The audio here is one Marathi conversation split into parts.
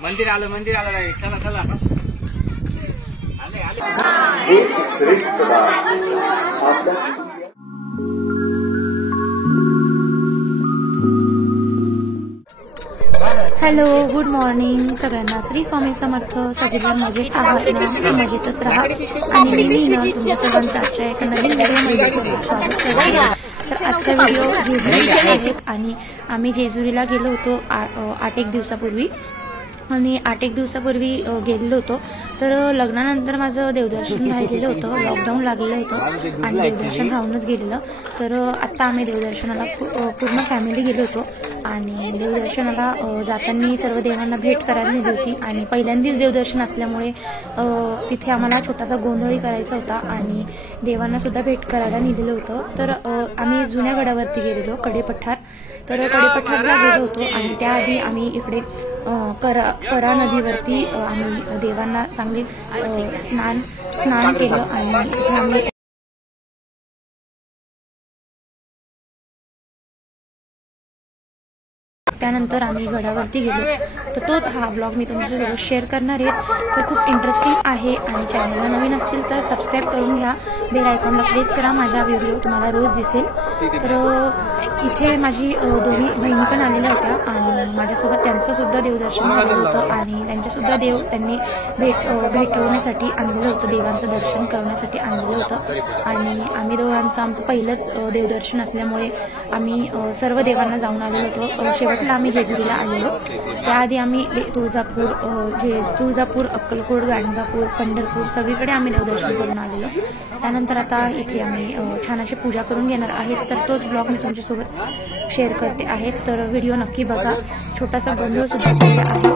मंदिर आलं चला चला हॅलो, गुड मॉर्निंग सगळ्यांना. श्री स्वामी समर्थ. सगळेजण मजेत आहात ना? मजेतच राहा. आणि मी ना तुमच्या सर्वांचं आजच्या एका नवीन व्हिडिओमध्ये खूप स्वागत करते. तर आजचा व्हिडिओ जेजुरीचा आहे आणि आम्ही जेजुरीला गेलो होतो 8 दिवसापूर्वी. आणि 8 दिवसापूर्वी गेलेलो होतो. तर लग्नानंतर माझं देवदर्शन राहिलेलं होतं, लॉकडाऊन लागलेलं होतं आणि देवदर्शन राहूनच गेलेलं. तर आत्ता आम्ही देवदर्शनाला पूर्ण फॅमिली गेलो होतो आणि देवदर्शनाला जाताना सर्व देवांना भेट करायला नेली होती. आणि पहिल्यांदाच देवदर्शन असल्यामुळे तिथे आम्हाला छोटासा गोंधळही करायचा होता आणि देवांना सुद्धा भेट करायला नेलेलं होतं. तर आम्ही जुन्या गडावरती गेलेलो, कडेपठार. तर कडेपठारला गेलो होतो आणि त्याआधी आम्ही इकडे करा नदीवरती आम्ही देवांना चांगले स्नान केलं आणि आम्ही त्यानंतर आम्ही गडावरती गेलो. तर तोच हा ब्लॉग मी तुमच्यासोबत शेअर करणार आहे. तर खूप इंटरेस्टिंग आहे आणि चॅनलला नवीन असतील तर सबस्क्राईब करून घ्या. बेल आयकॉनला प्रेस करा. माझा व्हिडिओ तुम्हाला रोज दिसेल. तर इथे माझी दोन्ही बहिणी पण आलेल्या होत्या आणि माझ्यासोबत त्यांचं सुद्धा देवदर्शन झालं होतं आणि त्यांच्यासुद्धा त्यांनी भेटवण्यासाठी आणलेलं होतं, देवांचं दर्शन करण्यासाठी आणलेलं होतं. आणि आम्ही दोघांचं आमचं पहिलंच देवदर्शन असल्यामुळे आम्ही सर्व देवांना जाऊन आलेलो होतो. शेवटला आम्ही जेजुरीला आलेलो. त्याआधी आम्ही तुळजापूर, अक्कलकोट, गाणगापूर, पंढरपूर सगळीकडे आम्ही देवदर्शन करून आलेलो. त्यानंतर आता इथे आम्ही छान अशी पूजा करून घेणार आहेत. तर तोच ब्लॉग मी तुमच्यासोबत शेअर करते आहे. तर व्हिडिओ नक्की बघा. छोटासा गोंधळ सुद्धा केला आहे.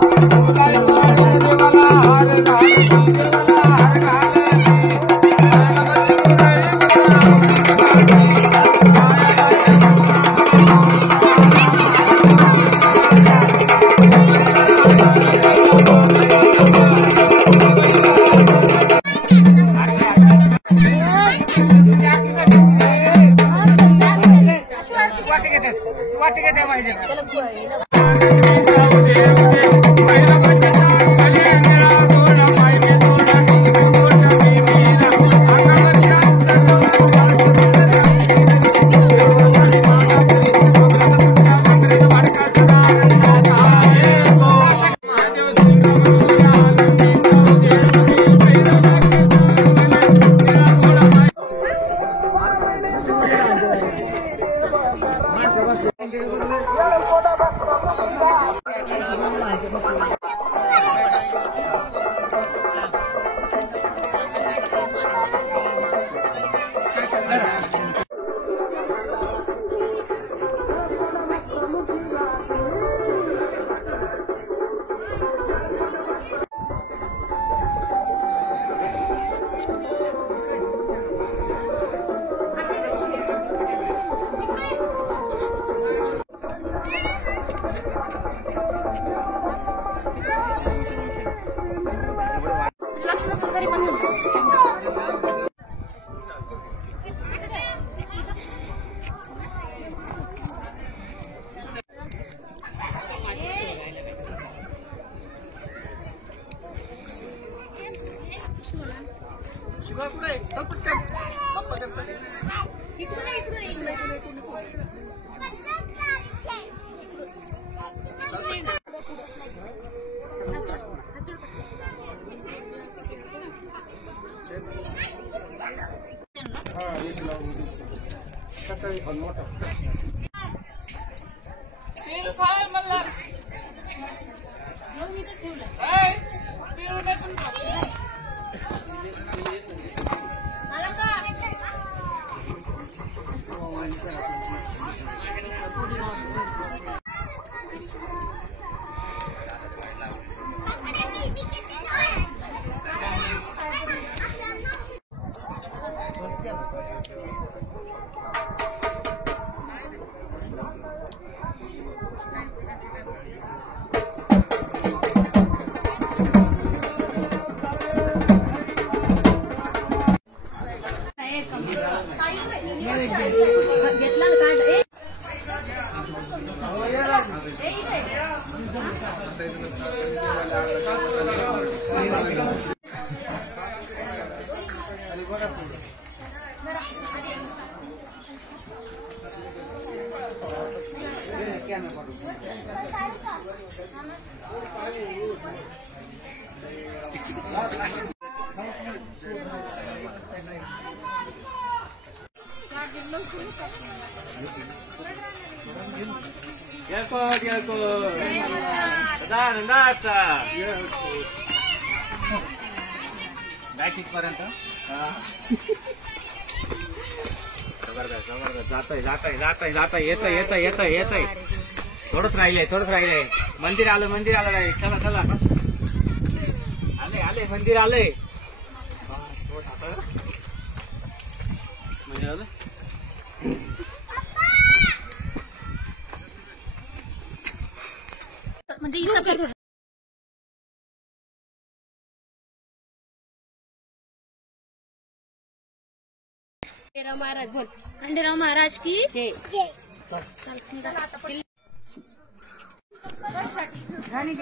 पर्यंत जातोय जातोय जातोय जातोय येतोय येतोय येतोय येतोय थोडंच राहिलंय मंदिर आलं डायरेक्ट चला चला आले मंदिर आले म्हणजे इथं महाराज बोल खंडेराव महाराज की जय गाणी